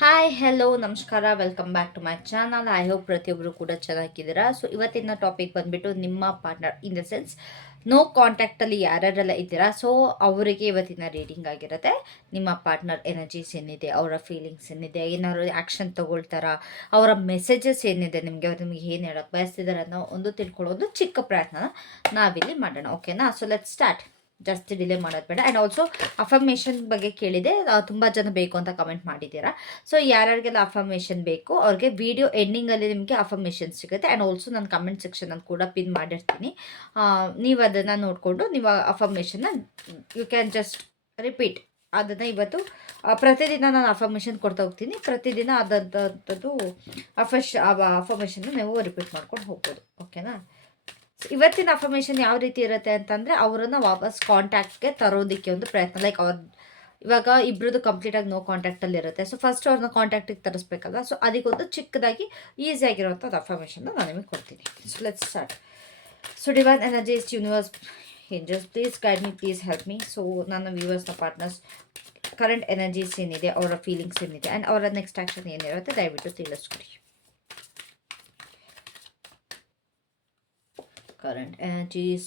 Hi hello ನಮಸ್ಕಾರ welcome back to my channel. I hope ಪ್ರತಿಯೊಬ್ಬರು ಕೂಡ ಚೆನ್ನಾಗಿದ್ದೀರಾ. ಸೊ ಇವತ್ತಿನ ಟಾಪಿಕ್ ಬಂದ್ಬಿಟ್ಟು ನಿಮ್ಮ partner in the sense no ಕಾಂಟ್ಯಾಕ್ಟಲ್ಲಿ ಯಾರ್ಯಾರೆಲ್ಲ ಇದ್ದೀರಾ, ಸೊ ಅವರಿಗೆ ಇವತ್ತಿನ ರೀಡಿಂಗ್ ಆಗಿರುತ್ತೆ. ನಿಮ್ಮ ಪಾರ್ಟ್ನರ್ ಎನರ್ಜೀಸ್ ಏನಿದೆ, ಅವರ ಫೀಲಿಂಗ್ಸ್ ಏನಿದೆ, ಏನಾದ್ರು ಆ್ಯಕ್ಷನ್ ತಗೊಳ್ತಾರಾ, ಅವರ ಮೆಸೇಜಸ್ ಏನಿದೆ, ನಿಮಗೆ ಏನು ಹೇಳೋಕ್ಕೆ ಬಯಸ್ತಿದ್ದಾರೆ ಅನ್ನೋ ಒಂದು ತಿಳ್ಕೊಳ್ಳೋದು ಚಿಕ್ಕ ಪ್ರಯತ್ನ ನಾವಿಲ್ಲಿ ಮಾಡೋಣ. ಓಕೆನಾ? So let's start. ಜಾಸ್ತಿ ಡಿಲೇ ಮಾಡೋದು ಬೇಡ. ಆ್ಯಂಡ್ ಆಲ್ಸೋ ಅಫರ್ಮೇಷನ್ ಬಗ್ಗೆ ಕೇಳಿದೆ, ತುಂಬ ಜನ ಬೇಕು ಅಂತ ಕಮೆಂಟ್ ಮಾಡಿದ್ದೀರಾ. ಸೊ ಯಾರ್ಯಾರಿಗೆಲ್ಲ ಅಫರ್ಮೇಷನ್ ಬೇಕು ಅವ್ರಿಗೆ ವಿಡಿಯೋ ಎಂಡಿಂಗಲ್ಲಿ ನಿಮಗೆ ಅಫರ್ಮೇಷನ್ ಸಿಗುತ್ತೆ. ಆ್ಯಂಡ್ ಆಲ್ಸೋ ನಾನು ಕಮೆಂಟ್ ಸೆಕ್ಷನಲ್ಲಿ ಕೂಡ ಪಿನ್ ಮಾಡಿರ್ತೀನಿ. ನೀವು ಅದನ್ನು ನೋಡಿಕೊಂಡು ನೀವು ಅಫರ್ಮೇಷನ್ನ ಯು ಕ್ಯಾನ್ ಜಸ್ಟ್ ರಿಪೀಟ್. ಅದನ್ನು ಇವತ್ತು ಪ್ರತಿದಿನ ನಾನು ಅಫರ್ಮೇಷನ್ ಕೊಡ್ತಾ ಹೋಗ್ತೀನಿ. ಪ್ರತಿದಿನ ಅದಂಥದ್ದು ಅಫರ್ಮೇಷನ್ನ ನೀವು ರಿಪೀಟ್ ಮಾಡ್ಕೊಂಡು ಹೋಗ್ಬೋದು. ಓಕೆನಾ? ಇವತ್ತಿನ ಅಫರ್ಮೇಷನ್ ಯಾವ ರೀತಿ ಇರುತ್ತೆ ಅಂತಂದರೆ, ಅವರನ್ನು ವಾಪಸ್ ಕಾಂಟ್ಯಾಕ್ಟ್ಗೆ ತರೋದಕ್ಕೆ ಒಂದು ಪ್ರಯತ್ನ. ಲೈಕ್ ಇವಾಗ ಇಬ್ಬರದ್ದು ಕಂಪ್ಲೀಟಾಗಿ ನೋ ಕಾಂಟ್ಯಾಕ್ಟಲ್ಲಿ ಇರುತ್ತೆ. ಸೊ ಫಸ್ಟ್ ಅವ್ರನ್ನ ಕಾಂಟ್ಯಾಕ್ಟಿಗೆ ತರಿಸ್ಬೇಕಲ್ಲ. ಸೊ ಅದಕ್ಕೊಂದು ಚಿಕ್ಕದಾಗಿ ಈಸಿಯಾಗಿರುವಂಥದ್ದು ಅಫರ್ಮೇಷನ್ನ ನಾನು ನಿಮಗೆ ಕೊಡ್ತೀನಿ. So let's start. So divine energies, universe, angels, please guide me, please help me. So ನನ್ನ ವ್ಯೂವರ್ಸ್ನ ಪಾರ್ಟ್ನರ್ಸ್ ಕರೆಂಟ್ ಎನರ್ಜೀಸ್ ಏನಿದೆ, ಅವರ ಫೀಲಿಂಗ್ಸ್ ಏನಿದೆ, ಆ್ಯಂಡ್ ಅವರ ನೆಕ್ಸ್ಟ್ ಆ್ಯಕ್ಷನ್ ಏನಿರುತ್ತೆ ದಯವಿಟ್ಟು ತಿಳಿಸ್ಕೊಡಿ. Current energies,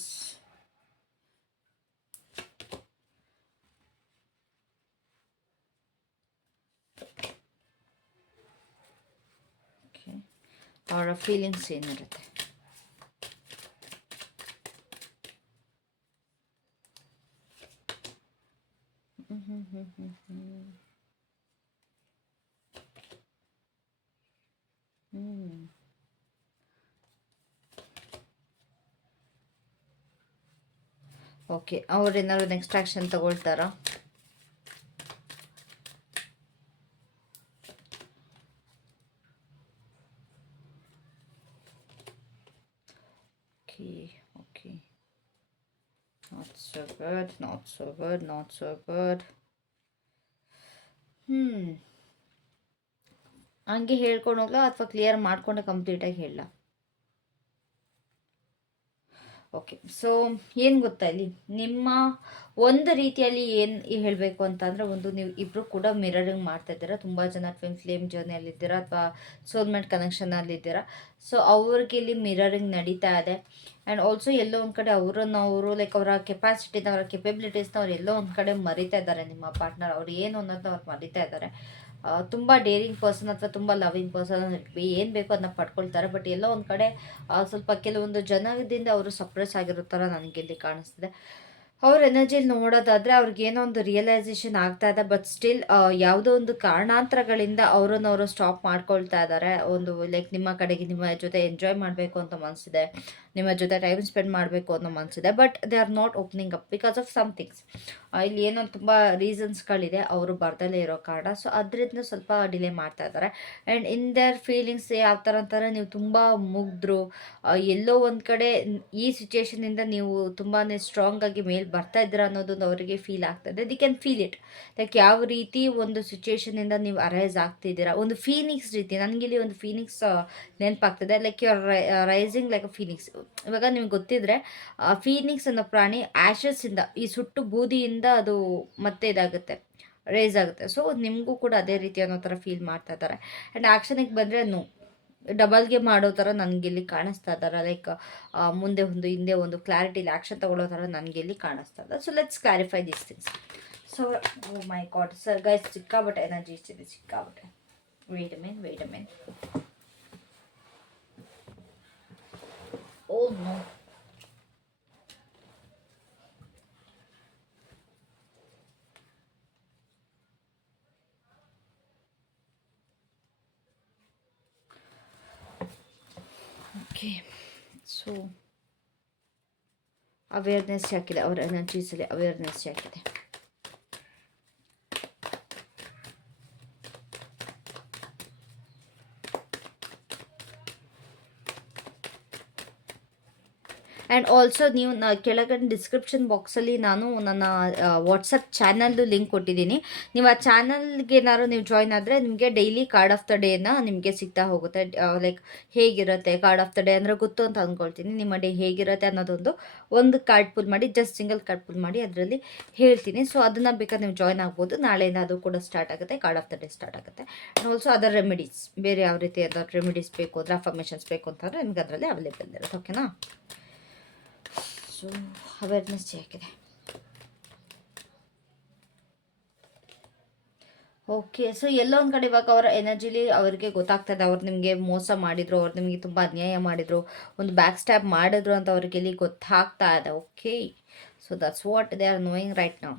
okay, ಅವರ ಫೀಲಿಂಗ್ಸ್ ಏನಿರುತ್ತೆ. ಓಕೆ, ಅವ್ರೇನಾದ್ರು ನೆಕ್ಸ್ಟ್ ಆ್ಯಕ್ಷನ್ ತಗೊಳ್ತಾರಾ? Okay, not so good, not so good, not so good. ಹಂಗೆ ಹೇಳ್ಕೊಂಡು ಹೋಗ್ಲಾ ಅಥವಾ ಕ್ಲಿಯರ್ ಮಾಡಿಕೊಂಡೆ ಕಂಪ್ಲೀಟಾಗಿ ಹೇಳಲ್ಲ? ಓಕೆ, ಸೊ ಏನು ಗೊತ್ತಾ, ಇಲ್ಲಿ ನಿಮ್ಮ ಒಂದು ರೀತಿಯಲ್ಲಿ ಏನು ಹೇಳಬೇಕು ಅಂತಂದರೆ, ಒಂದು ನೀವು ಇಬ್ಬರು ಕೂಡ ಮಿರರಿಂಗ್ ಮಾಡ್ತಾ ಇದ್ದೀರಾ. ತುಂಬ ಜನ ಟ್ವಿನ್ ಫ್ಲೇಮ್ ಜರ್ನಿಯಲ್ಲಿದ್ದೀರಾ ಅಥವಾ ಸೋಲ್ಮೇಟ್ ಕನೆಕ್ಷನಲ್ಲಿದ್ದೀರಾ. ಸೊ ಅವ್ರಿಗೆ ಇಲ್ಲಿ ಮಿರರಿಂಗ್ ನಡೀತಾ ಇದೆ. ಆ್ಯಂಡ್ ಆಲ್ಸೋ ಎಲ್ಲೋ ಒಂದು ಕಡೆ ಅವರು ಲೈಕ್ ಅವರ ಕೆಪಾಸಿಟಿನ, ಅವರ ಕೆಪಬಿಲಿಟೀಸ್ನ ಅವ್ರು ಎಲ್ಲೋ ಒಂದು ಕಡೆ ಮರಿತಾ ಇದ್ದಾರೆ. ನಿಮ್ಮ ಪಾರ್ಟ್ನರ್ ಅವ್ರು ಏನು ಅನ್ನೋದನ್ನ ಅವ್ರು ಮರಿತಾ ಇದ್ದಾರೆ. ತುಂಬ ಡೇರಿಂಗ್ ಪರ್ಸನ್ ಅಥವಾ ತುಂಬ ಲವಿಂಗ್ ಪರ್ಸನ್, ಏನು ಬೇಕೋ ಅದನ್ನ ಪಡ್ಕೊಳ್ತಾರೆ. ಬಟ್ ಎಲ್ಲೋ ಒಂದು ಕಡೆ ಸ್ವಲ್ಪ ಕೆಲವೊಂದು ಜನದಿಂದ ಅವರು ಸಪ್ರೆಸ್ ಆಗಿರೋ ಥರ ನನಗಿಲ್ಲಿ ಕಾಣಿಸ್ತಿದೆ. ಅವ್ರ ಎನರ್ಜಿಯಲ್ಲಿ ನೋಡೋದಾದರೆ ಅವ್ರಿಗೇನೋ ಒಂದು ರಿಯಲೈಸೇಷನ್ ಆಗ್ತಾ ಇದೆ. ಬಟ್ ಸ್ಟಿಲ್ ಯಾವುದೋ ಒಂದು ಕಾರಣಾಂತರಗಳಿಂದ ಅವರನ್ನು ಸ್ಟಾಪ್ ಮಾಡ್ಕೊಳ್ತಾ ಇದ್ದಾರೆ. ಒಂದು ಲೈಕ್ ನಿಮ್ಮ ಕಡೆಗೆ ನಿಮ್ಮ ಜೊತೆ ಎಂಜಾಯ್ ಮಾಡಬೇಕು ಅಂತ ಮನಸ್ಸಿದೆ, ನಿಮ್ಮ ಜೊತೆ ಟೈಮ್ ಸ್ಪೆಂಡ್ ಮಾಡಬೇಕು ಅನ್ನೋ ಮನಸ್ಸಿದೆ. But they are not opening up because of somethings. ಇಲ್ಲಿ ಏನೋ ತುಂಬ ರೀಸನ್ಸ್ಗಳಿದೆ ಅವರು ಬರ್ದಲ್ಲೇ ಇರೋ ಕಾರಣ. ಸೊ ಅದರಿಂದ ಸ್ವಲ್ಪ ಡಿಲೇ ಮಾಡ್ತಾ ಇದ್ದಾರೆ. ಆ್ಯಂಡ್ ಇನ್ ದೇರ್ ಫೀಲಿಂಗ್ಸ್ ಯಾವ ಥರ ಅಂತಾರೆ, ನೀವು ತುಂಬ ಮುಗ್ಧರು, ಎಲ್ಲೋ ಒಂದು ಕಡೆ ಈ ಸಿಚುಯೇಷನಿಂದ ನೀವು ತುಂಬಾ ಸ್ಟ್ರಾಂಗಾಗಿ ಮೇಲೆ ಬರ್ತಾ ಇದ್ದೀರಾ ಅನ್ನೋದೊಂದು ಅವರಿಗೆ ಫೀಲ್ ಆಗ್ತದೆ. The can feel it. Like ಯಾವ ರೀತಿ ಒಂದು ಸಿಚುಯೇಷನಿಂದ ನೀವು ಅರೈಸ್ ಆಗ್ತಿದ್ದೀರಾ, ಒಂದು ಫೀನಿಕ್ಸ್ ರೀತಿ. ನನಗಿಲ್ಲಿ ಒಂದು ಫೀನಿಕ್ಸ್ ನೆನಪಾಗ್ತದೆ. Like you are rising like a phoenix. ಇವಾಗ ನಿಮ್ಗೆ ಗೊತ್ತಿದ್ರೆ ಫೀನಿಕ್ಸ್ ಅನ್ನೋ ಪ್ರಾಣಿ ಆ್ಯಶಸ್ಸಿಂದ, ಈ ಸುಟ್ಟು ಬೂದಿಯಿಂದ ಅದು ಮತ್ತೆ ಇದಾಗುತ್ತೆ, ರೈಸ್ ಆಗುತ್ತೆ. ಸೊ ನಿಮಗೂ ಕೂಡ ಅದೇ ರೀತಿ ಅನ್ನೋ ಥರ ಫೀಲ್ ಮಾಡ್ತಾ ಇದ್ದಾರೆ. ಆ್ಯಂಡ್ ಆ್ಯಕ್ಷನಿಗೆ ಬಂದರೆ ಡಬಲ್ಗೆ ಮಾಡೋ ಥರ ನನಗಿಲ್ಲಿ ಕಾಣಿಸ್ತಾ ಇದ್ದಾರೆ. ಲೈಕ್ ಮುಂದೆ ಒಂದು ಹಿಂದೆ ಒಂದು ಕ್ಲಾರಿಟಿಲಿ ಆ್ಯಕ್ಷನ್ ತಗೊಳ್ಳೋ ಥರ ನನಗಿಲ್ಲಿ ಕಾಣಿಸ್ತಾ ಇದೆ. So let's clarify these things. So oh my god sir, guys ಸಿಕ್ಕಾಬಟ್ಟೆ ಎನರ್ಜಿ ಇಷ್ಟಿದೆ, ಸಿಕ್ಕಾಬಟ್ಟೆ. Wait a man. Oh no. Okay, so awareness ಯಾಕಿದೆ ಅವರ ಎನರ್ಜೀಸಲ್ಲಿ? ಅವೇರ್ನೆಸ್ ಯಾಕಿದೆ? ಆ್ಯಂಡ್ ಆಲ್ಸೋ ನೀವು ಕೆಳಗಡೆ ಡಿಸ್ಕ್ರಿಪ್ಷನ್ ಬಾಕ್ಸಲ್ಲಿ ನಾನು ನನ್ನ ವಾಟ್ಸಪ್ ಚಾನಲ್ದು ಲಿಂಕ್ ಕೊಟ್ಟಿದ್ದೀನಿ. ನೀವು ಆ ಚಾನಲ್ಗೆ ಏನಾದ್ರು ನೀವು ಜಾಯ್ನ್ ಆದರೆ ನಿಮಗೆ ಡೈಲಿ ಕಾರ್ಡ್ ಆಫ್ ದ ಡೇನ ನಿಮಗೆ ಸಿಗ್ತಾ ಹೋಗುತ್ತೆ. ಲೈಕ್ ಹೇಗಿರುತ್ತೆ ಕಾರ್ಡ್ ಆಫ್ ದ ಡೇ ಅಂದರೆ ಗೊತ್ತು ಅಂತ ಅಂದ್ಕೊಳ್ತೀನಿ. ನಿಮ್ಮ ಡೇ ಹೇಗಿರುತ್ತೆ ಅನ್ನೋದೊಂದು ಒಂದು ಕಾರ್ಡ್ ಪುಲ್ ಮಾಡಿ, ಜಸ್ಟ್ ಸಿಂಗಲ್ ಕಾರ್ಡ್ ಪುಲ್ ಮಾಡಿ ಅದರಲ್ಲಿ ಹೇಳ್ತೀನಿ. ಸೊ ಅದನ್ನು ಬೇಕಾದ್ರೆ ನೀವು ಜಾಯ್ನ್ ಆಗ್ಬೋದು. ನಾಳೆಯಿಂದ ಅದು ಕೂಡ ಸ್ಟಾರ್ಟ್ ಆಗುತ್ತೆ, card of the day start ಆಗುತ್ತೆ. ಆ್ಯಂಡ್ ಆಲ್ಸೋ ಅದರ್ ರೆಮಿಡೀಸ್, ಬೇರೆ ಯಾವ ರೀತಿ ಅದರ ರೆಮಿಡೀಸ್ ಬೇಕು ಅಂದರೆ ಅಫರ್ಮೇಷನ್ಸ್ ಬೇಕು ಅಂತಂದರೆ ನಿಮ್ಗೆ ಅದರಲ್ಲಿ ಅವೈಲೇಬಲ್ ಇರುತ್ತೆ. ಓಕೆನಾ? ಸೊ ಅವೇರ್ನೆಸ್ ಆಗಿದೆ. ಓಕೆ. ಸೊ ಎಲ್ಲೋ ಒಂದು ಕಡೆ ಇವಾಗ ಅವರ ಎನರ್ಜಿಲಿ ಅವರಿಗೆ ಗೊತ್ತಾಗ್ತದೆ, ಅವ್ರು ನಿಮಗೆ ಮೋಸ ಮಾಡಿದ್ರು, ಅವ್ರು ನಿಮಗೆ ತುಂಬ ಅನ್ಯಾಯ ಮಾಡಿದರು, ಒಂದು ಬ್ಯಾಕ್ ಸ್ಟ್ಯಾಪ್ ಮಾಡಿದ್ರು ಅಂತ ಅವ್ರಿಗೆ ಇಲ್ಲಿ ಗೊತ್ತಾಗ್ತಾ ಇದೆ. Okay. So that's what they are knowing right ನಾವು.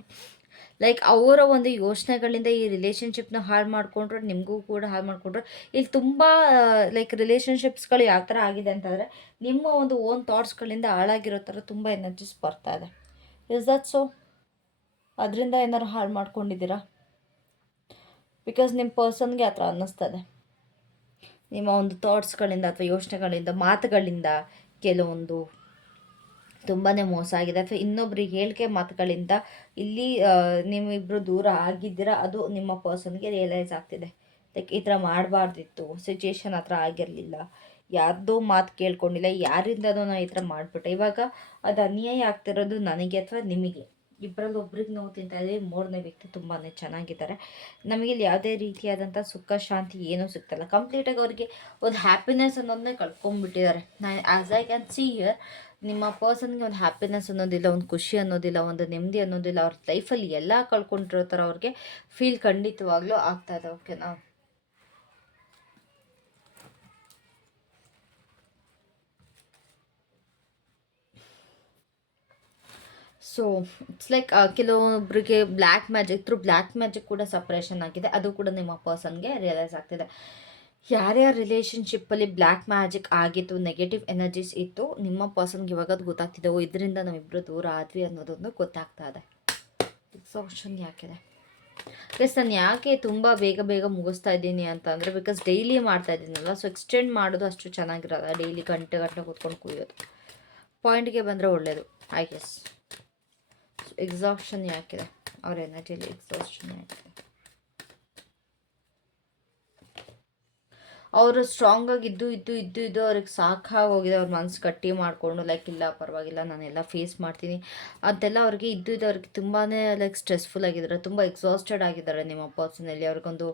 ಲೈಕ್ ಅವರ ಒಂದು ಯೋಚನೆಗಳಿಂದ ಈ ರಿಲೇಷನ್ಶಿಪ್ನ ಹಾಳು ಮಾಡಿಕೊಂಡ್ರು, ನಿಮಗೂ ಕೂಡ ಹಾಳು ಮಾಡಿಕೊಂಡ್ರು. ಇಲ್ಲಿ ತುಂಬ ಲೈಕ್ ರಿಲೇಷನ್ಶಿಪ್ಸ್ಗಳು ಯಾವ ಥರ ಆಗಿದೆ ಅಂತಂದರೆ, ನಿಮ್ಮ ಒಂದು ಓನ್ ಥಾಟ್ಸ್ಗಳಿಂದ ಹಾಳಾಗಿರೋ ಥರ ತುಂಬ ಎನರ್ಜೀಸ್ ಬರ್ತಾ ಇದೆ. Is that so? ಅದರಿಂದ ಏನಾದ್ರು ಹಾಳು ಮಾಡ್ಕೊಂಡಿದ್ದೀರಾ? ಬಿಕಾಸ್ ನಿಮ್ಮ ಪರ್ಸನ್ಗೆ ಆ ಥರ ಅನ್ನಿಸ್ತದೆ. ನಿಮ್ಮ ಒಂದು ಥಾಟ್ಸ್ಗಳಿಂದ ಅಥವಾ ಯೋಚನೆಗಳಿಂದ, ಮಾತುಗಳಿಂದ ಕೆಲವೊಂದು ತುಂಬಾ ಮೋಸ ಆಗಿದೆ. ಅಥವಾ ಇನ್ನೊಬ್ರಿಗೆ ಹೇಳಿಕೆ ಮಾತುಗಳಿಂದ ಇಲ್ಲಿ ನೀವಿಬ್ಬರು ದೂರ ಆಗಿದ್ದೀರಾ, ಅದು ನಿಮ್ಮ ಪರ್ಸನ್ಗೆ ರಿಯಲೈಸ್ ಆಗ್ತಿದೆ. ಲೈಕ್ ಈ ಥರ ಮಾಡಬಾರ್ದಿತ್ತು, ಸಿಚುಯೇಷನ್ ಆ ಥರ ಆಗಿರಲಿಲ್ಲ, ಯಾರ್ದೋ ಮಾತು ಕೇಳ್ಕೊಂಡಿಲ್ಲ, ಯಾರಿಂದನೋ ನಾನು ಈ ಥರ ಮಾಡಿಬಿಟ್ಟೆ. ಇವಾಗ ಅದು ಅನ್ಯಾಯ ಆಗ್ತಿರೋದು ನನಗೆ ಅಥವಾ ನಿಮಗೆ, ಇಬ್ಬರಲ್ಲಿ ಒಬ್ರಿಗೆ ನೋವು ತಿಂತಾ ಇದ್ದೀವಿ. ಮೂರನೇ ವ್ಯಕ್ತಿ ತುಂಬಾ ಚೆನ್ನಾಗಿದ್ದಾರೆ. ನಮಗಿಲ್ಲಿ ಯಾವುದೇ ರೀತಿಯಾದಂಥ ಸುಖ ಶಾಂತಿ ಏನೂ ಸಿಗ್ತಲ್ಲ. ಕಂಪ್ಲೀಟಾಗಿ ಅವರಿಗೆ ಒಂದು ಹ್ಯಾಪಿನೆಸ್ ಅನ್ನೋದನ್ನೇ ಕಳ್ಕೊಂಡ್ಬಿಟ್ಟಿದ್ದಾರೆ. ನಾನು as I can see here, ನಿಮ್ಮ ಪರ್ಸನ್ಗೆ ಒಂದು ಹ್ಯಾಪಿನೆಸ್ ಅನ್ನೋದಿಲ್ಲ, ಒಂದು ಖುಷಿ ಅನ್ನೋದಿಲ್ಲ, ಒಂದು ನೆಮ್ಮದಿ ಅನ್ನೋದಿಲ್ಲ. ಅವ್ರ ಲೈಫಲ್ಲಿ ಎಲ್ಲ ಕಳ್ಕೊಂಡಿರೋ ಥರ ಅವ್ರಿಗೆ ಫೀಲ್ ಖಂಡಿತವಾಗ್ಲೂ ಆಗ್ತಾಯಿದೆ. ಓಕೆನಾ? ಸೊ ಇಟ್ಸ್ ಲೈಕ್ ಕೆಲವೊಬ್ಬರಿಗೆ ಬ್ಲ್ಯಾಕ್ ಮ್ಯಾಜಿಕ್ ಕೂಡ ಸಪ್ರೇಷನ್ ಆಗಿದೆ. ಅದು ಕೂಡ ನಿಮ್ಮ ಪರ್ಸನ್ಗೆ ರಿಯಲೈಸ್ ಆಗ್ತಿದೆ. ಯಾರ್ಯಾರ ರಿಲೇಷನ್ಶಿಪ್ಪಲ್ಲಿ ಬ್ಲ್ಯಾಕ್ ಮ್ಯಾಜಿಕ್ ಆಗಿತ್ತು, ನೆಗೆಟಿವ್ ಎನರ್ಜೀಸ್ ಇತ್ತು, ನಿಮ್ಮ ಪರ್ಸನ್ಗೆ ಇವಾಗ ಅದು ಗೊತ್ತಾಗ್ತಿದೆ. ಇದರಿಂದ ನಾವಿಬ್ಬರು ದೂರ ಆದ್ವಿ ಅನ್ನೋದೊಂದು ಗೊತ್ತಾಗ್ತಾ ಇದೆ. ಎಕ್ಸಾಷನ್ ಯಾಕಿದೆ ಪ್ಲಸ್ ನಾನು ಯಾಕೆ ತುಂಬ ಬೇಗ ಮುಗಿಸ್ತಾ ಇದ್ದೀನಿ ಅಂತ ಅಂದರೆ, ಬಿಕಾಸ್ ಡೈಲಿ ಮಾಡ್ತಾ ಇದ್ದೀನಲ್ಲ. ಸೊ ಎಕ್ಸ್ಟೆಂಡ್ ಮಾಡೋದು ಅಷ್ಟು ಚೆನ್ನಾಗಿರಲ್ಲ. ಡೈಲಿ ಗಂಟೆ ಕೂತ್ಕೊಂಡು ಕುಯ್ಯೋದು. ಪಾಯಿಂಟ್ಗೆ ಬಂದರೆ ಒಳ್ಳೆಯದು, ಐ ಗೆಸ್. ಎಕ್ಸಾಷನ್ ಯಾಕಿದೆ ಅವ್ರ ಎನರ್ಜಿಯಲ್ಲಿ? ಎಕ್ಸಾಷನ್ ಯಾಕಿದೆ? ಅವರು ಸ್ಟ್ರಾಂಗ್ ಆಗಿ ಇದ್ದು ಅವ್ರಿಗೆ ಸಾಕಾಗೋಗಿದೆ. ಅವ್ರ ಮನಸ್ಸು ಗಟ್ಟಿ ಮಾಡಿಕೊಂಡು ಲೈಕ್ ಇಲ್ಲ ಪರವಾಗಿಲ್ಲ ನಾನೆಲ್ಲ ಫೇಸ್ ಮಾಡ್ತೀನಿ ಅಂತೆಲ್ಲ ಅವ್ರಿಗೆ ಇದ್ದು ಅವ್ರಿಗೆ ತುಂಬಾ ಲೈಕ್ ಸ್ಟ್ರೆಸ್ಫುಲ್ ಆಗಿದ್ದಾರೆ, ತುಂಬ ಎಕ್ಸಾಸ್ಟೆಡ್ ಆಗಿದ್ದಾರೆ. ನಿಮ್ಮ ಪರ್ಸನಲ್ಲಿ ಅವ್ರಿಗೊಂದು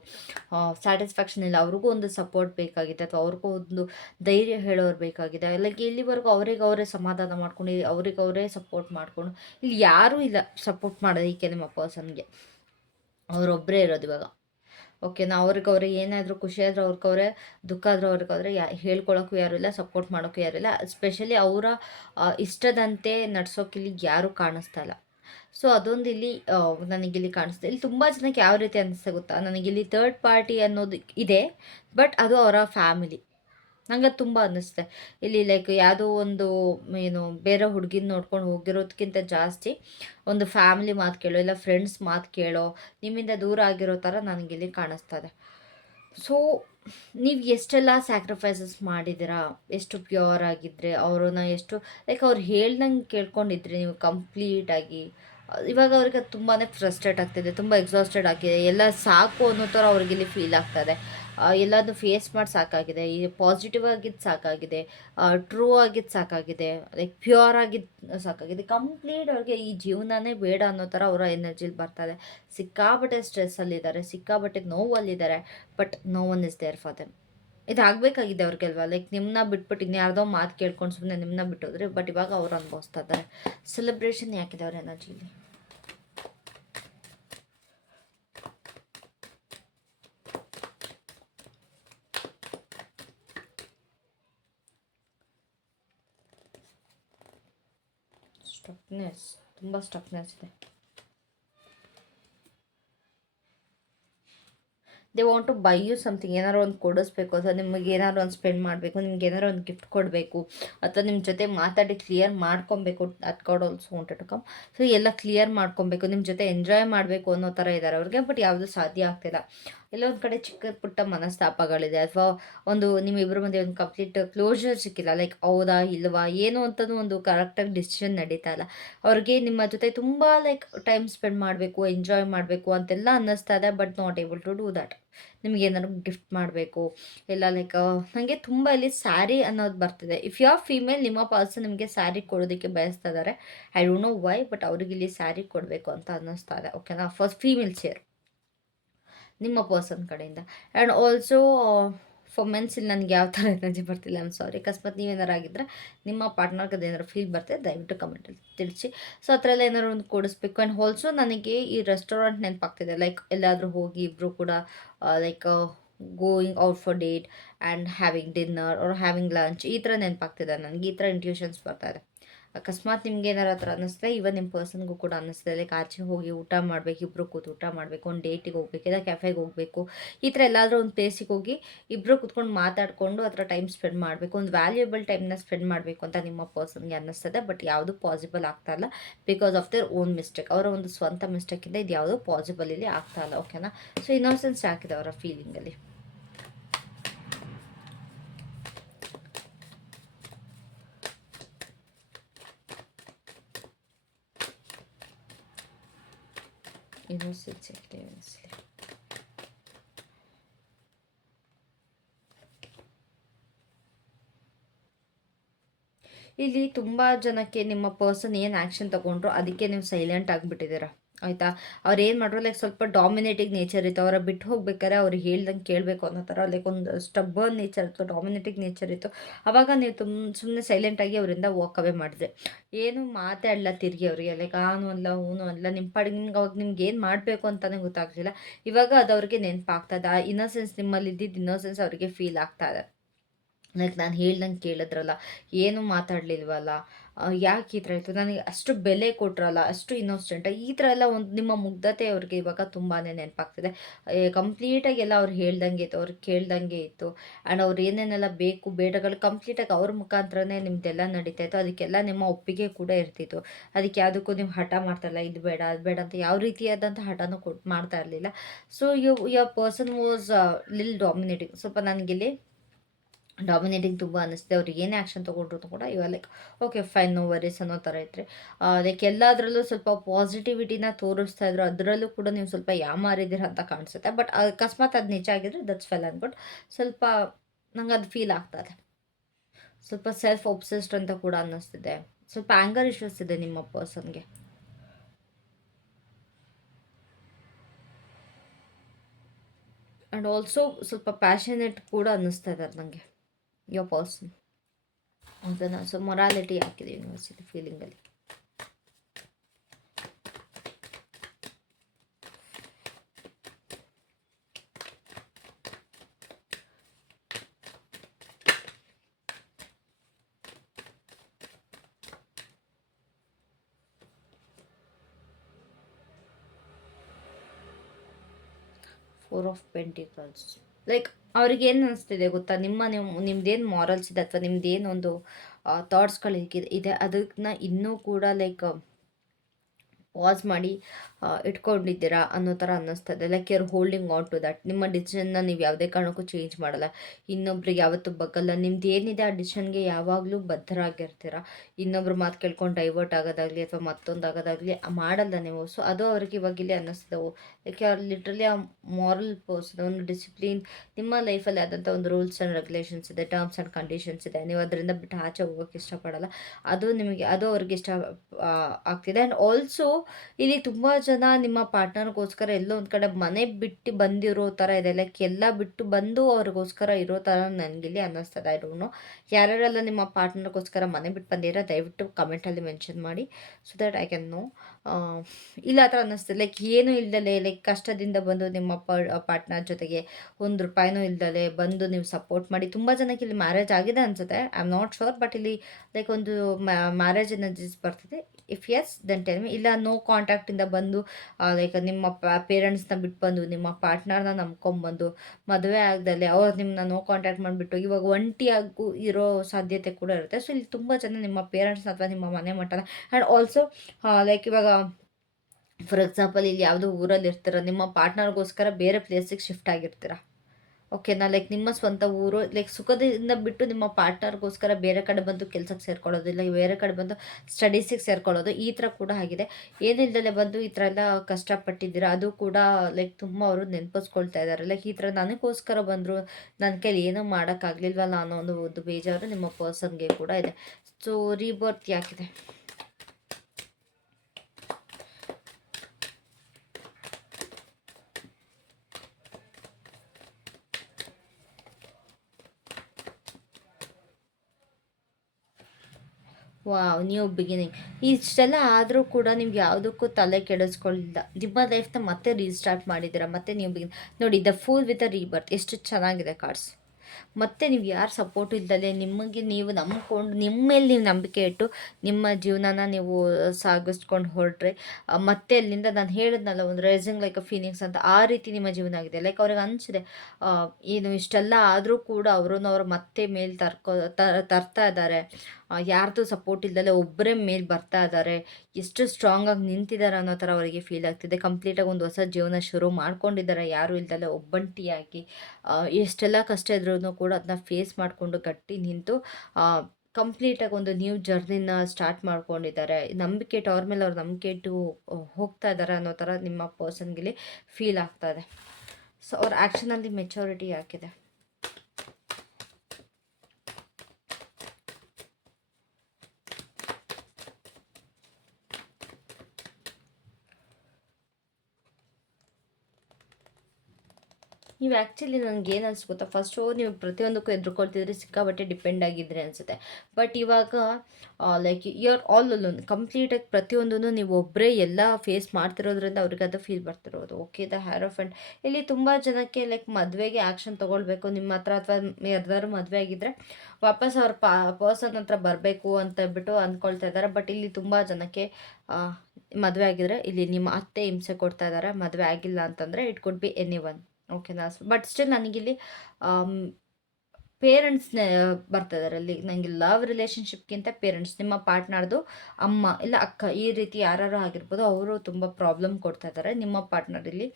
ಸ್ಯಾಟಿಸ್ಫ್ಯಾಕ್ಷನ್ ಇಲ್ಲ. ಅವ್ರಿಗೂ ಒಂದು ಸಪೋರ್ಟ್ ಬೇಕಾಗಿದೆ, ಅಥವಾ ಅವ್ರಿಗೂ ಒಂದು ಧೈರ್ಯ ಹೇಳೋರು ಬೇಕಾಗಿದೆ. ಲೈಕ್ ಇಲ್ಲಿವರೆಗೂ ಅವರೇ ಸಮಾಧಾನ ಮಾಡ್ಕೊಂಡು, ಅವರೇ ಸಪೋರ್ಟ್ ಮಾಡಿಕೊಂಡು, ಇಲ್ಲಿ ಯಾರೂ ಇಲ್ಲ ಸಪೋರ್ಟ್ ಮಾಡೋದಕ್ಕೆ ನಿಮ್ಮ ಪರ್ಸನ್ಗೆ. ಅವರೊಬ್ಬರೇ ಇರೋದು ಇವಾಗ. ಓಕೆನಾ? ಅವ್ರಿಗೆ ಏನಾದರೂ ಖುಷಿ ಆದರೂ ಅವ್ರಿಗೆ ದುಃಖ ಆದರೂ ಅವ್ರಿಗೆ ಹೇಳ್ಕೊಳಕ್ಕೂ ಯಾರೂ ಇಲ್ಲ, ಸಪೋರ್ಟ್ ಮಾಡೋಕ್ಕೂ ಯಾರೂ ಇಲ್ಲ. ಸ್ಪೆಷಲಿ ಅವರ ಇಷ್ಟದಂತೆ ನಡ್ಸೋಕ್ಕಿಲ್ಲಿ ಯಾರೂ ಕಾಣಿಸ್ತಾ ಇಲ್ಲ. ಸೊ ಅದೊಂದು ಇಲ್ಲಿ ನನಗಿಲ್ಲಿ ಕಾಣಿಸ್ತಾ. ಇಲ್ಲಿ ತುಂಬ ಜನಕ್ಕೆ ಯಾವ ರೀತಿ ಅನಿಸ್ತಾ ಗೊತ್ತಾ, ನನಗಿಲ್ಲಿ ಥರ್ಡ್ ಪಾರ್ಟಿ ಅನ್ನೋದು ಇದೆ, ಬಟ್ ಅದು ಅವರ ಫ್ಯಾಮಿಲಿ. ನಂಗೆ ತುಂಬ ಅನ್ನಿಸ್ತೆ ಇಲ್ಲಿ. ಲೈಕ್ ಯಾವುದೋ ಒಂದು ಏನು ಬೇರೆ ಹುಡುಗಿನ ನೋಡ್ಕೊಂಡು ಹೋಗಿರೋದಕ್ಕಿಂತ ಜಾಸ್ತಿ ಒಂದು ಫ್ಯಾಮಿಲಿ ಮಾತು ಕೇಳೋ, ಇಲ್ಲ ಫ್ರೆಂಡ್ಸ್ ಮಾತು ಕೇಳೋ, ನಿಮ್ಮಿಂದ ದೂರ ಆಗಿರೋ ಥರ ನನಗಿಲ್ಲಿ ಕಾಣಿಸ್ತದೆ. ಸೊ ನೀವು ಎಷ್ಟೆಲ್ಲ ಸ್ಯಾಕ್ರಿಫೈಸಸ್ ಮಾಡಿದ್ದೀರಾ, ಎಷ್ಟು ಪ್ಯೂರ್ ಆಗಿದ್ದರೆ, ಅವ್ರನ್ನ ಎಷ್ಟು ಲೈಕ್ ಅವ್ರು ಹೇಳ್ದಂಗೆ ಕೇಳ್ಕೊಂಡಿದ್ರಿ ನೀವು ಕಂಪ್ಲೀಟಾಗಿ. ಇವಾಗ ಅವ್ರಿಗೆ ತುಂಬಾ ಫ್ರಸ್ಟ್ರೇಟ್ ಆಗ್ತಿದೆ, ತುಂಬ ಎಕ್ಸಾಸ್ಟೆಡ್ ಆಗಿದೆ, ಎಲ್ಲ ಸಾಕು ಅನ್ನೋ ಥರ ಅವ್ರಿಗಿಲ್ಲಿ ಫೀಲ್ ಆಗ್ತದೆ. ಎಲ್ಲದನ್ನು ಫೇಸ್ ಮಾಡಿ ಸಾಕಾಗಿದೆ, ಈ ಪಾಸಿಟಿವ್ ಆಗಿದ್ದು ಸಾಕಾಗಿದೆ, ಟ್ರೂ ಆಗಿದ್ದು ಸಾಕಾಗಿದೆ, ಲೈಕ್ ಪ್ಯೂರ್ ಆಗಿದ್ದು ಸಾಕಾಗಿದೆ. ಕಂಪ್ಲೀಟ್ ಅವ್ರಿಗೆ ಈ ಜೀವನನೇ ಬೇಡ ಅನ್ನೋ ಥರ ಅವರ ಎನರ್ಜಿಲಿ ಬರ್ತಾರೆ. ಸಿಕ್ಕಾಬಟ್ಟೆ ಸ್ಟ್ರೆಸ್ಸಲ್ಲಿದ್ದಾರೆ, ಸಿಕ್ಕಾಬಟ್ಟೆ ನೋವಲ್ಲಿದ್ದಾರೆ, but no one is there for them. ಇದಾಗಬೇಕಾಗಿದೆ ಅವ್ರಿಗೆಲ್ವಾ. ಲೈಕ್ ನಿಮ್ಮನ್ನ ಬಿಟ್ಬಿಟ್ಟು ಇನ್ಯಾರ್ದೋ ಮಾತು ಕೇಳ್ಕೊಂಡು ಸುಮ್ಮನೆ ನಿಮ್ಮನ್ನ ಬಿಟ್ಟೋದ್ರೆ, ಬಟ್ ಇವಾಗ ಅವ್ರು ಅನುಭವಿಸ್ತಾ ಇದ್ದಾರೆ. ಸೆಲೆಬ್ರೇಷನ್ ಯಾಕಿದೆ ಅವ್ರ ಎನರ್ಜಿಲಿ? ಸ್ಟಕ್ನೆಸ್, ತುಂಬ ಸ್ಟಕ್ನೆಸ್ ಇದೆ. They want to buy you something. ಏನಾರು ಒಂದು ಕೊಡಿಸ್ಬೇಕು, ಅಥವಾ ನಿಮಗೆ ಏನಾದ್ರು ಒಂದು ಸ್ಪೆಂಡ್ ಮಾಡಬೇಕು, ನಿಮ್ಗೆ ಏನಾರು ಒಂದು ಗಿಫ್ಟ್ ಕೊಡಬೇಕು, ಅಥವಾ ನಿಮ್ಮ ಜೊತೆ ಮಾತಾಡಿ ಕ್ಲಿಯರ್ ಮಾಡ್ಕೊಬೇಕು. ಅದು God also wanted to come. So ಎಲ್ಲ ಕ್ಲಿಯರ್ ಮಾಡ್ಕೊಬೇಕು, ನಿಮ್ಮ ಜೊತೆ ಎಂಜಾಯ್ ಮಾಡಬೇಕು ಅನ್ನೋ ಥರ ಇದ್ದಾರೆ ಅವ್ರಿಗೆ, ಬಟ್ ಯಾವುದು ಸಾಧ್ಯ ಆಗ್ತಿಲ್ಲ. ಎಲ್ಲೋ ಒಂದು ಕಡೆ ಚಿಕ್ಕ ಪುಟ್ಟ ಮನಸ್ತಾಪಗಳಿದೆ, ಅಥವಾ ಒಂದು ನಿಮ್ಮಿಬ್ಬರ ಮಧ್ಯೆ ಒಂದು ಕಂಪ್ಲೀಟ್ ಕ್ಲೋಷರ್ ಸಿಕ್ಕಿಲ್ಲ. ಲೈಕ್ ಹೌದಾ ಇಲ್ವಾ ಏನು ಅಂತಲೂ ಒಂದು ಕರೆಕ್ಟಾಗಿ ಡಿಸಿಷನ್ ನಡೀತಾ ಇಲ್ಲ. ಅವ್ರಿಗೆ ನಿಮ್ಮ ಜೊತೆ ತುಂಬ ಲೈಕ್ ಟೈಮ್ ಸ್ಪೆಂಡ್ ಮಾಡಬೇಕು, ಎಂಜಾಯ್ ಮಾಡಬೇಕು ಅಂತೆಲ್ಲ ಅನ್ನಿಸ್ತಾ ಇದೆ, but not able to do that. ನಿಮ್ಗೆ ಏನಾದ್ರು ಗಿಫ್ಟ್ ಮಾಡಬೇಕು, ಇಲ್ಲ ಲೈಕ್ ನನಗೆ ತುಂಬ ಇಲ್ಲಿ ಸ್ಯಾರಿ ಅನ್ನೋದು ಬರ್ತಿದೆ. ಇಫ್ ಯು ಆರ್ ಫೀಮೇಲ್, ನಿಮ್ಮ ಪರ್ಸನ್ ನಿಮಗೆ ಸ್ಯಾರಿ ಕೊಡೋದಕ್ಕೆ ಬಯಸ್ತಾ ಇದ್ದಾರೆ. I don't know why, but ಅವ್ರಿಗೆ ಇಲ್ಲಿ ಸ್ಯಾರಿ ಕೊಡಬೇಕು ಅಂತ ಅನ್ನಿಸ್ತಾ ಇದೆ. ಓಕೆನಾ, ಫಸ್ಟ್ ಫೀಮೇಲ್ ಶೇರ್ ನಿಮ್ಮ ಪರ್ಸನ್ ಕಡೆಯಿಂದ. ಆ್ಯಂಡ್ ಆಲ್ಸೋ ಫಾರ್ ಮೆನ್ಸ್ ಇಲ್ಲಿ ನನಗೆ ಯಾವ ಥರ ಎನರ್ಜಿ ಬರ್ತಿಲ್ಲ, ಐಮ್ ಸಾರಿ. ಅಕಸ್ಮಾತ್ ನೀವೇನಾರು ಆಗಿದ್ದರೆ ನಿಮ್ಮ ಪಾರ್ಟ್ನರ್ಗೆ ಅದೇನಾದ್ರು ಫೀಲ್ ಬರ್ತಿದೆ, ದಯವಿಟ್ಟು ಕಮೆಂಟಲ್ಲಿ ತಿಳಿಸಿ. ಸೊ ಆ ಥರ ಎಲ್ಲ ಏನಾದ್ರು ಒಂದು ಕೊಡಿಸ್ಬೇಕು. ಆ್ಯಂಡ್ ಆಲ್ಸೋ ನನಗೆ ಈ ರೆಸ್ಟೋರೆಂಟ್ ನೆನಪಾಗ್ತಿದೆ. ಲೈಕ್ ಎಲ್ಲಾದರೂ ಹೋಗಿ ಇಬ್ಬರು ಕೂಡ like going out for date and having dinner are having lunch, ಈ ಥರ ನೆನಪಾಗ್ತಿದೆ ನನಗೆ. ಈ ಥರ ಇಂಟ್ಯೂಷನ್ಸ್ ಬರ್ತಾ ಇದೆ. ಅಕಸ್ಮಾತ್ ನಿಮ್ಗೆ ಏನಾರು ಆ ಥರ ಅನ್ನಿಸ್ತಾರೆ, ಇವನ್ ನಿಮ್ಮ ಪರ್ಸನ್ಗೂ ಕೂಡ ಅನ್ನಿಸ್ತಾರೆ ಲೈಕ್ ಆಚೆ ಹೋಗಿ ಊಟ ಮಾಡಬೇಕು, ಇಬ್ಬರು ಕೂತು ಊಟ ಮಾಡಬೇಕು, ಒಂದು ಡೇಟಿಗೆ ಹೋಗ್ಬೇಕು, ಇಲ್ಲ ಕೆಫೆಗೆ ಹೋಗಬೇಕು, ಈ ಥರ ಎಲ್ಲಾದರೂ ಒಂದು ಪ್ಲೇಸಿಗೆ ಹೋಗಿ ಇಬ್ಬರು ಕೂತ್ಕೊಂಡು ಮಾತಾಡಿಕೊಂಡು ಆ ಥರ ಟೈಮ್ ಸ್ಪೆಂಡ್ ಮಾಡಬೇಕು, ಒಂದು ವ್ಯಾಲ್ಯೂಯಬಲ್ ಟೈಮ್ನ ಸ್ಪೆಂಡ್ ಮಾಡಬೇಕು ಅಂತ ನಿಮ್ಮ ಪರ್ಸನ್ಗೆ ಅನ್ನಿಸ್ತದೆ. ಬಟ್ ಯಾವುದು ಪಾಸಿಬಲ್ ಆಗ್ತಾ ಇಲ್ಲ, because of their own mistake. ಅವರ ಒಂದು ಸ್ವಂತ ಮಿಸ್ಟೇಕಿಂದ ಇದು ಯಾವುದೂ ಪಾಸಿಬಲ್ ಇಲ್ಲಿ ಆಗ್ತಾ ಇಲ್ಲ. ಓಕೆನಾ, ಸೊ ಇನ್ನೋಸೆನ್ಸ್ ಹಾಕಿದೆ ಅವರ ಫೀಲಿಂಗಲ್ಲಿ. ಇನ್ನೋಸೆನ್ಸ್ ಅನಿಸಲಿ. ಇಲ್ಲಿ ತುಂಬ ಜನಕ್ಕೆ ನಿಮ್ಮ ಪರ್ಸನ್ ಏನು ಆ್ಯಕ್ಷನ್ ತೊಗೊಂಡ್ರು ಅದಕ್ಕೆ ನೀವು ಸೈಲೆಂಟ್ ಆಗಿಬಿಟ್ಟಿದ್ದೀರಾ, ಆಯಿತಾ. ಅವ್ರು ಏನು ಮಾಡ್ರು ಲೈಕ್ ಸ್ವಲ್ಪ ಡಾಮಿನೇಟಿಂಗ್ ನೇಚರ್ ಇತ್ತು. ಅವರ ಬಿಟ್ಟು ಹೋಗ್ಬೇಕಾದ್ರೆ ಅವ್ರು ಹೇಳ್ದಂಗೆ ಕೇಳಬೇಕು ಅನ್ನೋ ಥರ ಲೈಕ್ ಒಂದು ಸ್ಟಬ್ಬರ್ನ್ ನೇಚರ್ ಇತ್ತು, ಡಾಮಿನೇಟಿಂಗ್ ನೇಚರ್ ಇತ್ತು. ಆವಾಗ ನೀವು ಸುಮ್ಮನೆ ಸೈಲೆಂಟಾಗಿ ಅವರಿಂದ ವಾಕ್ ಅವೇ ಮಾಡಿದ್ರೆ, ಏನು ಮಾತಾಡಲ್ಲ ತಿರುಗಿ ಅವರಿಗೆ. ಲೈಕ್ ಆನು ಅಲ್ಲ ಹೂನು ಅಲ್ಲ, ನಿಮ್ಮ ಪಾಡಿಗೆ ನಿಮ್ಗೆ ಅವಾಗ ನಿಮ್ಗೆ ಏನು ಮಾಡಬೇಕು ಅಂತಲೇ ಗೊತ್ತಾಗ್ತಿಲ್ಲ. ಇವಾಗ ಅದು ಅವ್ರಿಗೆ ನೆನಪಾಗ್ತದೆ. ಆ ಇನ್ನೋಸೆನ್ಸ್ ನಿಮ್ಮಲ್ಲಿ ಇದ್ದಿದ್ದು ಇನ್ನೋಸೆನ್ಸ್ ಅವರಿಗೆ ಫೀಲ್ ಆಗ್ತಾ ಇದೆ. ಲೈಕ್ ನಾನು ಹೇಳ್ದಂಗೆ ಕೇಳಿದ್ರಲ್ಲ, ಏನೂ ಮಾತಾಡಲಿಲ್ವಲ್ಲ, ಯಾಕೆ ಈ ಥರ ಆಯಿತು, ನನಗೆ ಅಷ್ಟು ಬೆಲೆ ಕೊಟ್ರಲ್ಲ, ಅಷ್ಟು ಇನ್ನೋಸೆಂಟಾಗಿ, ಈ ಥರ ಎಲ್ಲ ಒಂದು ನಿಮ್ಮ ಮುಗ್ಧತೆ ಅವ್ರಿಗೆ ಇವಾಗ ತುಂಬಾ ನೆನಪಾಗ್ತಿದೆ. ಕಂಪ್ಲೀಟಾಗಿ ಎಲ್ಲ ಅವ್ರು ಹೇಳ್ದಂಗೆ ಇತ್ತು, ಅವ್ರು ಕೇಳ್ದಂಗೆ ಇತ್ತು. ಆ್ಯಂಡ್ ಅವ್ರು ಏನೇನೆಲ್ಲ ಬೇಕು ಬೇಡಗಳು ಕಂಪ್ಲೀಟಾಗಿ ಅವ್ರ ಮುಖಾಂತರನೇ ನಿಮ್ಮದೆಲ್ಲ ನಡೀತಾ ಇತ್ತು. ಅದಕ್ಕೆಲ್ಲ ನಿಮ್ಮ ಒಪ್ಪಿಗೆ ಕೂಡ ಇರ್ತಿತ್ತು. ಅದಕ್ಕೆ ಯಾವುದಕ್ಕೂ ನೀವು ಹಠ ಮಾಡ್ತಾಯಿಲ್ಲ, ಇದು ಬೇಡ ಅದು ಬೇಡ ಅಂತ ಯಾವ ರೀತಿಯಾದಂಥ ಹಠನೂ ಮಾಡ್ತಾ ಇರಲಿಲ್ಲ. So your person was lil dominating. ಸ್ವಲ್ಪ ನನಗಿಲ್ಲಿ ಡಾಮಿನೇಟಿಂಗ್ ತುಂಬ ಅನ್ನಿಸ್ತೆ. ಅವ್ರಿಗೆ ಏನೇ ಆ್ಯಕ್ಷನ್ ತೊಗೊಂಡ್ರು ಕೂಡ ಇವಾಗ like okay fine no worries ಅನ್ನೋ ಥರ ಇದ್ದರೆ, ಲೈಕ್ ಎಲ್ಲದರಲ್ಲೂ ಸ್ವಲ್ಪ ಪಾಸಿಟಿವಿಟಿನ ತೋರಿಸ್ತಾ ಇದ್ರು. ಅದರಲ್ಲೂ ಕೂಡ ನೀವು ಸ್ವಲ್ಪ ಯಾಮಾರಿದ್ದೀರ ಅಂತ ಕಾಣಿಸುತ್ತೆ. ಬಟ್ ಅಕಸ್ಮಾತ್ ಅದು ನಿಜ ಆಗಿದ್ರೆ ದಟ್ಸ್ ವೆಲ್ ಅನ್ಬಿಟ್ಟು ಸ್ವಲ್ಪ ನಂಗೆ ಅದು ಫೀಲ್ ಆಗ್ತಾ ಇದೆ. ಸ್ವಲ್ಪ ಸೆಲ್ಫ್ ಒಬ್ಸೆಸ್ಡ್ ಅಂತ ಕೂಡ ಅನ್ನಿಸ್ತಿದೆ. ಸ್ವಲ್ಪ ಆ್ಯಂಗರ್ ಇಶ್ಯೂಸ್ ಇದೆ ನಿಮ್ಮ ಪರ್ಸನ್ಗೆ. ಆ್ಯಂಡ್ ಆಲ್ಸೋ ಸ್ವಲ್ಪ ಪ್ಯಾಷನೇಟ್ ಕೂಡ ಅನ್ನಿಸ್ತಾ ಇದ್ದಾರೆ ನನಗೆ ಯೋರ್ ಪರ್ಸನ್. ಅದನ್ನು ಸೊ ಮೊರಾಲಿಟಿ ಹಾಕಿದೆ ಯೂನಿವರ್ಸಿಟಿ ಫೀಲಿಂಗಲ್ಲಿ. ಫೋರ್ ಆಫ್ ಪೆಂಟಿಕಲ್ಸ್ ಲೈಕ್ ಅವ್ರಿಗೆ ಏನು ಅನಿಸ್ತಿದೆ ಗೊತ್ತಾ, ನಿಮ್ದೇನು ಮಾರಲ್ಸ್ ಇದೆ ಅಥವಾ ನಿಮ್ದೇನು ಒಂದು ಥಾಟ್ಸ್ಗಳು ಇದೆ ಅದನ್ನ ಇನ್ನೂ ಕೂಡ ಲೈಕ್ ಪಾಸ್ ಮಾಡಿ ಇಟ್ಕೊಂಡಿದ್ದೀರಾ ಅನ್ನೋ ಥರ ಅನ್ನಿಸ್ತದೆ. Like you are holding on to that. ನಿಮ್ಮ ಡಿಸಿಷನ್ನ ನೀವು ಯಾವುದೇ ಕಾರಣಕ್ಕೂ ಚೇಂಜ್ ಮಾಡಲ್ಲ, ಇನ್ನೊಬ್ರಿಗೆ ಯಾವತ್ತೂ ಬಗ್ಗಲ್ಲ. ನಿಮ್ದು ಏನಿದೆ ಆ ಡಿಸಿಷನ್ಗೆ ಯಾವಾಗಲೂ ಬದ್ಧರಾಗಿರ್ತೀರ. ಇನ್ನೊಬ್ರು ಮಾತು ಕೇಳ್ಕೊಂಡು ಡೈವರ್ಟ್ ಆಗೋದಾಗಲಿ ಅಥವಾ ಮತ್ತೊಂದು ಆಗೋದಾಗಲಿ ಮಾಡಲ್ಲ ನೀವು. ಸೊ ಅದು ಅವ್ರಿಗೆ ಇವಾಗಿಲ್ಲೇ ಅನ್ನಿಸ್ತದೆ. ಲೈಕ್ ಯು ಆರ್ ಲಿಟ್ರಲಿ ಆ ಮಾರಲ್ ಪರ್ಸನ್. ಒಂದು ಡಿಸಿಪ್ಲಿನ್ ನಿಮ್ಮ ಲೈಫಲ್ಲಿ ಆದಂಥ ಒಂದು ರೂಲ್ಸ್ ಆ್ಯಂಡ್ ರೆಗ್ಯುಲೇಷನ್ಸ್ ಇದೆ, ಟರ್ಮ್ಸ್ ಆ್ಯಂಡ್ ಕಂಡೀಷನ್ಸ್ ಇದೆ. ನೀವು ಅದರಿಂದ ಬಿಟ್ಟು ಆಚೆ ಹೋಗೋಕ್ಕೆ ಇಷ್ಟಪಡಲ್ಲ. ಅದು ಅವ್ರಿಗೆ ಇಷ್ಟ ಆಗ್ತಿದೆ. ಆ್ಯಂಡ್ ಆಲ್ಸೋ ಇಲ್ಲಿ ತುಂಬ ಜನ ನಿಮ್ಮ ಪಾರ್ಟ್ನರ್ಗೋಸ್ಕರ ಎಲ್ಲೋ ಒಂದು ಕಡೆ ಮನೆ ಬಿಟ್ಟು ಬಂದಿರೋ ಥರ ಇದೆ. ಲೈಕ್ ಎಲ್ಲ ಬಿಟ್ಟು ಬಂದು ಅವ್ರಿಗೋಸ್ಕರ ಇರೋ ಥರ ನನಗಿಲ್ಲಿ ಅನ್ನಿಸ್ತದೆ. ಐ ಡೋಂಟ್ ನೋ ಯಾರ್ಯಾರೆಲ್ಲ ನಿಮ್ಮ ಪಾರ್ಟ್ನರ್ಗೋಸ್ಕರ ಮನೆ ಬಿಟ್ಟು ಬಂದಿರೋ ದಯವಿಟ್ಟು ಕಮೆಂಟಲ್ಲಿ ಮೆನ್ಷನ್ ಮಾಡಿ, so that I can know. ಇಲ್ಲ ಆ ಥರ ಅನ್ನಿಸ್ತದೆ ಲೈಕ್ ಏನೂ ಇಲ್ದಲೆ ಲೈಕ್ ಕಷ್ಟದಿಂದ ಬಂದು ನಿಮ್ಮ ಪಾರ್ಟ್ನರ್ ಜೊತೆಗೆ ₹1 ಇಲ್ದಲೆ ಬಂದು ನೀವು ಸಪೋರ್ಟ್ ಮಾಡಿ. ತುಂಬ ಜನಕ್ಕೆ ಇಲ್ಲಿ ಮ್ಯಾರೇಜ್ ಆಗಿದೆ ಅನಿಸುತ್ತೆ, I am not sure. But ಇಲ್ಲಿ ಲೈಕ್ ಒಂದು ಮ್ಯಾರೇಜ್ ಎನರ್ಜೀಸ್ ಬರ್ತಿದೆ. If yes then tell me. ಇಲ್ಲ ನೋ ಕಾಂಟ್ಯಾಕ್ಟಿಂದ ಬಂದು ಲೈಕ್ ನಿಮ್ಮ ಪೇರೆಂಟ್ಸ್ನ ಬಿಟ್ಟು ಬಂದು ನಿಮ್ಮ ಪಾರ್ಟ್ನರ್ನ ನಂಬ್ಕೊಂಬಂದು ಮದುವೆ ಆಗದಲ್ಲೇ ಅವ್ರು ನಿಮ್ಮನ್ನ ನೋ ಕಾಂಟ್ಯಾಕ್ಟ್ ಮಾಡಿಬಿಟ್ಟು ಇವಾಗ ಒಂಟಿಯಾಗೂ ಇರೋ ಸಾಧ್ಯತೆ ಕೂಡ ಇರುತ್ತೆ. ಸೊ ಇಲ್ಲಿ ತುಂಬ ಜನ ನಿಮ್ಮ ಪೇರೆಂಟ್ಸ್ನ ಅಥವಾ ನಿಮ್ಮ ಮನೆ ಮಟ್ಟನ ಆ್ಯಂಡ್ ಆಲ್ಸೋ ಲೈಕ್ ಇವಾಗ ಫಾರ್ ಎಕ್ಸಾಂಪಲ್ ಇಲ್ಲಿ ಯಾವುದೋ ಊರಲ್ಲಿ ಇರ್ತೀರ, ನಿಮ್ಮ ಪಾರ್ಟ್ನರ್ಗೋಸ್ಕರ ಬೇರೆ ಪ್ಲೇಸಿಗೆ ಶಿಫ್ಟ್ ಆಗಿರ್ತೀರ. ಓಕೆನಾ, ಲೈಕ್ ನಿಮ್ಮ ಸ್ವಂತ ಊರು ಲೈಕ್ ಸುಖದಿಂದ ಬಿಟ್ಟು ನಿಮ್ಮ ಪಾರ್ಟ್ನರ್ಗೋಸ್ಕರ ಬೇರೆ ಕಡೆ ಬಂದು ಕೆಲಸಕ್ಕೆ ಸೇರ್ಕೊಳ್ಳೋದು, ಇಲ್ಲ ಬೇರೆ ಕಡೆ ಬಂದು ಸ್ಟಡೀಸಿಗೆ ಸೇರ್ಕೊಳ್ಳೋದು, ಈ ಥರ ಕೂಡ ಆಗಿದೆ. ಏನಿಲ್ಲದಲ್ಲೇ ಬಂದು ಈ ಥರ ಎಲ್ಲ ಕಷ್ಟಪಟ್ಟಿದ್ದೀರ, ಅದು ಕೂಡ ಲೈಕ್ ತುಂಬ ಅವರು ನೆನಪಿಸ್ಕೊಳ್ತಾ ಇದ್ದಾರೆ. ಲೈಕ್ ಈ ಥರ ನನಗೋಸ್ಕರ ಬಂದರು, ನನ್ನ ಕೈಲಿ ಏನೂ ಮಾಡೋಕ್ಕಾಗಲಿಲ್ವಲ್ಲ ಅನ್ನೋ ಒಂದು ಬೇಜಾರು ನಿಮ್ಮ ಪರ್ಸನ್ಗೆ ಕೂಡ ಇದೆ. ಸೊ ರೀಬರ್ತ್ ಯಾಕಿದೆ? Wow, new beginning. ಇಷ್ಟೆಲ್ಲ ಆದರೂ ಕೂಡ ನಿಮ್ಗೆ ಯಾವುದಕ್ಕೂ ತಲೆ ಕೆಡಿಸ್ಕೊಳ್ಳಿಲ್ಲ. ನಿಮ್ಮ ಲೈಫ್ನ ಮತ್ತೆ ರೀಸ್ಟಾರ್ಟ್ ಮಾಡಿದ್ದೀರಾ, ಮತ್ತೆ ನ್ಯೂ ಬಿಗಿನಿಂಗ್. ನೋಡಿ, the pool with a rebirth, ಎಷ್ಟು ಚೆನ್ನಾಗಿದೆ ಕಾರ್ಡ್ಸ್. ಮತ್ತು ನೀವು ಯಾರು ಸಪೋರ್ಟ್ ಇಲ್ದಲೆ ನಿಮಗೆ ನೀವು ನಂಬ್ಕೊಂಡು ನಿಮ್ಮ ಮೇಲೆ ನೀವು ನಂಬಿಕೆ ಇಟ್ಟು ನಿಮ್ಮ ಜೀವನನ ನೀವು ಸಾಗಿಸ್ಕೊಂಡು ಹೊರಟ್ರೆ, ಮತ್ತೆ ಅಲ್ಲಿಂದ ನಾನು ಹೇಳಿದ್ನಲ್ಲ, ಒಂದು ರೈಸಿಂಗ್ ಲೈಕ್ ಅ ಫೀನಿಂಗ್ಸ್ ಅಂತ, ಆ ರೀತಿ ನಿಮ್ಮ ಜೀವನ ಆಗಿದೆ. ಲೈಕ್ ಅವ್ರಿಗೆ ಅನಿಸಿದೆ, ಏನು ಇಷ್ಟೆಲ್ಲ ಆದರೂ ಕೂಡ ಅವ್ರು ಮತ್ತೆ ಮೇಲೆ ತರ್ತಾ ಇದ್ದಾರೆ. ಯಾರ್ದು ಸಪೋರ್ಟ್ ಇಲ್ದಲೆ ಒಬ್ಬರೇ ಮೇಲೆ ಬರ್ತಾ ಇದ್ದಾರೆ. ಎಷ್ಟು ಸ್ಟ್ರಾಂಗಾಗಿ ನಿಂತಿದ್ದಾರೆ ಅನ್ನೋ ಥರ ಅವರಿಗೆ ಫೀಲ್ ಆಗ್ತಿದೆ. ಕಂಪ್ಲೀಟಾಗಿ ಒಂದು ಹೊಸ ಜೀವನ ಶುರು ಮಾಡ್ಕೊಂಡಿದ್ದಾರೆ, ಯಾರೂ ಇಲ್ದಲೆ ಒಬ್ಬಂಟಿಯಾಗಿ. ಎಷ್ಟೆಲ್ಲ ಕಷ್ಟ ಇದ್ರೂ ಕೂಡ ಅದನ್ನ ಫೇಸ್ ಮಾಡಿಕೊಂಡು ಗಟ್ಟಿ ನಿಂತು ಕಂಪ್ಲೀಟಾಗಿ ಒಂದು ನ್ಯೂ ಜರ್ನಿನ ಸ್ಟಾರ್ಟ್ ಮಾಡ್ಕೊಂಡಿದ್ದಾರೆ. ನಂಬಿಕೆ ಇಟ್ಟು ಅವ್ರ ಮೇಲೆ ಅವ್ರು ನಂಬಿಕೆ ಇಟ್ಟು ಹೋಗ್ತಾ ಇದ್ದಾರೆ ಅನ್ನೋ ಥರ ನಿಮ್ಮ ಪರ್ಸನ್ಗೆ ಫೀಲ್ ಆಗ್ತಾ ಇದೆ. ಸೊ ಅವ್ರ ಆ್ಯಕ್ಷನಲ್ಲಿ ಮೆಚುರಿಟಿ ಹಾಕಿದೆ. ನೀವು ಆ್ಯಕ್ಚುಲಿ ನನಗೆ ಏನು ಅನ್ಸ್ತು ಗೊತ್ತಾ, ಫಸ್ಟು ನೀವು ಪ್ರತಿಯೊಂದಕ್ಕೂ ಎದುರ್ಕೊಳ್ತಿದ್ರೆ ಸಿಕ್ಕಾಬಟ್ಟೆ ಡಿಪೆಂಡ್ ಆಗಿದ್ರೆ ಅನಿಸುತ್ತೆ. ಬಟ್ ಇವಾಗ like you are all alone. ಕಂಪ್ಲೀಟಾಗಿ ಪ್ರತಿಯೊಂದನ್ನು ನೀವು ಒಬ್ಬರೇ ಎಲ್ಲ ಫೇಸ್ ಮಾಡ್ತಿರೋದ್ರಿಂದ ಅವ್ರಿಗೆ ಅದು ಫೀಲ್ ಬರ್ತಿರೋದು. ಓಕೆ, ದ ಹ್ಯಾರೋಫೆಂಟ್ ಇಲ್ಲಿ ತುಂಬ ಜನಕ್ಕೆ ಲೈಕ್ ಮದುವೆಗೆ ಆ್ಯಕ್ಷನ್ ತೊಗೊಳ್ಬೇಕು ನಿಮ್ಮ ಹತ್ರ, ಅಥವಾ ಯಾರ್ದಾದ್ರು ಮದುವೆ ಆಗಿದ್ದರೆ ವಾಪಸ್ ಅವ್ರ ಪರ್ಸನ್ ಹತ್ರ ಬರಬೇಕು ಅಂತ ಹೇಳ್ಬಿಟ್ಟು ಅಂದ್ಕೊಳ್ತಾ ಇದ್ದಾರೆ. ಬಟ್ ಇಲ್ಲಿ ತುಂಬ ಜನಕ್ಕೆ ಮದುವೆ ಆಗಿದ್ರೆ ಇಲ್ಲಿ ನಿಮ್ಮ ಅತ್ತೆ ಹಿಂಸೆ ಕೊಡ್ತಾ ಇದ್ದಾರೆ. ಮದುವೆ ಆಗಿಲ್ಲ ಅಂತಂದರೆ it could be any one. ಓಕೆನಾ, ಬಟ್ ಸ್ಟಿಲ್ ನನಗಿಲ್ಲಿ ಪೇರೆಂಟ್ಸ್ನೇ ಬರ್ತಾ ಇದ್ದಾರೆ. ಅಲ್ಲಿ ನನಗೆ ಲವ್ ರಿಲೇಷನ್ಶಿಪ್ಗಿಂತ ಪೇರೆಂಟ್ಸ್, ನಿಮ್ಮ ಪಾರ್ಟ್ನರ್ದು ಅಮ್ಮ ಇಲ್ಲ ಅಕ್ಕ, ಈ ರೀತಿ ಯಾರು ಆಗಿರ್ಬೋದು, ಅವರು ತುಂಬ ಪ್ರಾಬ್ಲಮ್ ಕೊಡ್ತಾ ಇದ್ದಾರೆ. ನಿಮ್ಮ ಪಾರ್ಟ್ನರ್ ಇಲ್ಲಿ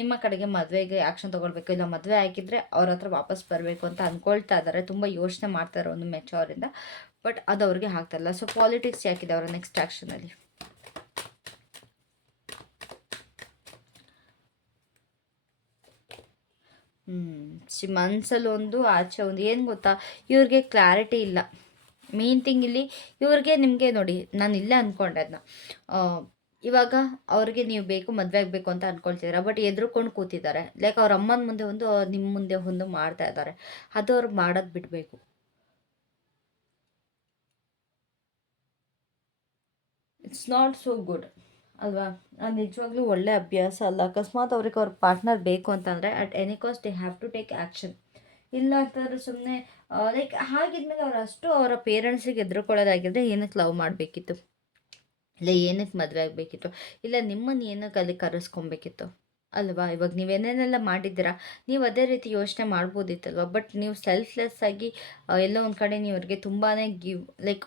ನಿಮ್ಮ ಕಡೆಗೆ ಮದುವೆಗೆ ಆ್ಯಕ್ಷನ್ ತೊಗೊಳ್ಬೇಕು, ಇಲ್ಲ ಮದುವೆ ಆಗಿದ್ದರೆ ಅವ್ರ ಹತ್ರ ವಾಪಸ್ ಬರಬೇಕು ಅಂತ ಅಂದ್ಕೊಳ್ತಾ ಇದ್ದಾರೆ. ತುಂಬ ಯೋಚನೆ ಮಾಡ್ತಾರೆ ಒಂದು ಮೆಚೋರಿಂದ. ಬಟ್ ಅದು ಅವ್ರಿಗೆ ಆಗ್ತಾಯಿಲ್ಲ. ಸೊ ಪಾಲಿಟಿಕ್ಸ್ ಯಾಕಿದೆ ಅವರ ನೆಕ್ಸ್ಟ್ ಆ್ಯಕ್ಷನಲ್ಲಿ? ಮನಸ್ಸಲ್ಲಿ ಒಂದು, ಆಚೆ ಒಂದು. ಏನು ಗೊತ್ತಾ, ಇವ್ರಿಗೆ ಕ್ಲಾರಿಟಿ ಇಲ್ಲ. ಮೇನ್ ಥಿಂಗ್ ಇಲ್ಲಿ ಇವ್ರಿಗೆ ನಿಮಗೆ ನೋಡಿ, ನಾನು ಇಲ್ಲೇ ಅಂದ್ಕೊಂಡೆ ಅದನ್ನ. ಇವಾಗ ಅವ್ರಿಗೆ ನೀವು ಬೇಕು, ಮದುವೆ ಆಗಬೇಕು ಅಂತ ಅಂದ್ಕೊಳ್ತಿದ್ದೀರಾ. ಬಟ್ ಎದುರುಕೊಂಡು ಕೂತಿದ್ದಾರೆ. ಲೈಕ್ ಅವ್ರ ಅಮ್ಮನ ಮುಂದೆ ಒಂದು, ನಿಮ್ಮ ಮುಂದೆ ಒಂದು ಮಾಡ್ತಾ ಇದ್ದಾರೆ. ಅದು ಅವ್ರಿಗೆ ಮಾಡೋದು ಬಿಡಬೇಕು. ಇಟ್ಸ್ ನಾಟ್ ಸೋ ಗುಡ್ ಅಲ್ವಾ? ಅದು ನಿಜವಾಗ್ಲೂ ಒಳ್ಳೆ ಅಭ್ಯಾಸ ಅಲ್ಲ. ಅಕಸ್ಮಾತ್ ಅವ್ರಿಗೆ ಅವ್ರ ಪಾರ್ಟ್ನರ್ ಬೇಕು ಅಂತಂದರೆ at any cost they have to take action. ಇಲ್ಲ ಅಂತಂದ್ರೆ ಸುಮ್ಮನೆ ಲೈಕ್ ಹಾಗಿದ್ಮೇಲೆ ಅವ್ರು ಅಷ್ಟು ಅವರ ಪೇರೆಂಟ್ಸಿಗೆ ಎದುರುಕೊಳ್ಳೋದಾಗಿದ್ದರೆ ಏನಕ್ಕೆ ಲವ್ ಮಾಡಬೇಕಿತ್ತು, ಇಲ್ಲ ಏನಕ್ಕೆ ಮದುವೆ ಆಗಬೇಕಿತ್ತು, ಇಲ್ಲ ನಿಮ್ಮನ್ನು ಏನಕ್ಕೆ ಅಲ್ಲಿ ಕರೆಸ್ಕೊಬೇಕಿತ್ತು ಅಲ್ವಾ? ಇವಾಗ ನೀವೇನೇನೆಲ್ಲ ಮಾಡಿದ್ದೀರಾ, ನೀವು ಅದೇ ರೀತಿ ಯೋಚನೆ ಮಾಡ್ಬೋದಿತ್ತಲ್ವ. ಬಟ್ ನೀವು ಸೆಲ್ಫ್ಲೆಸ್ ಆಗಿ ಎಲ್ಲೋ ಒಂದು ಕಡೆ ನೀವು ಅವ್ರಿಗೆ ತುಂಬಾ like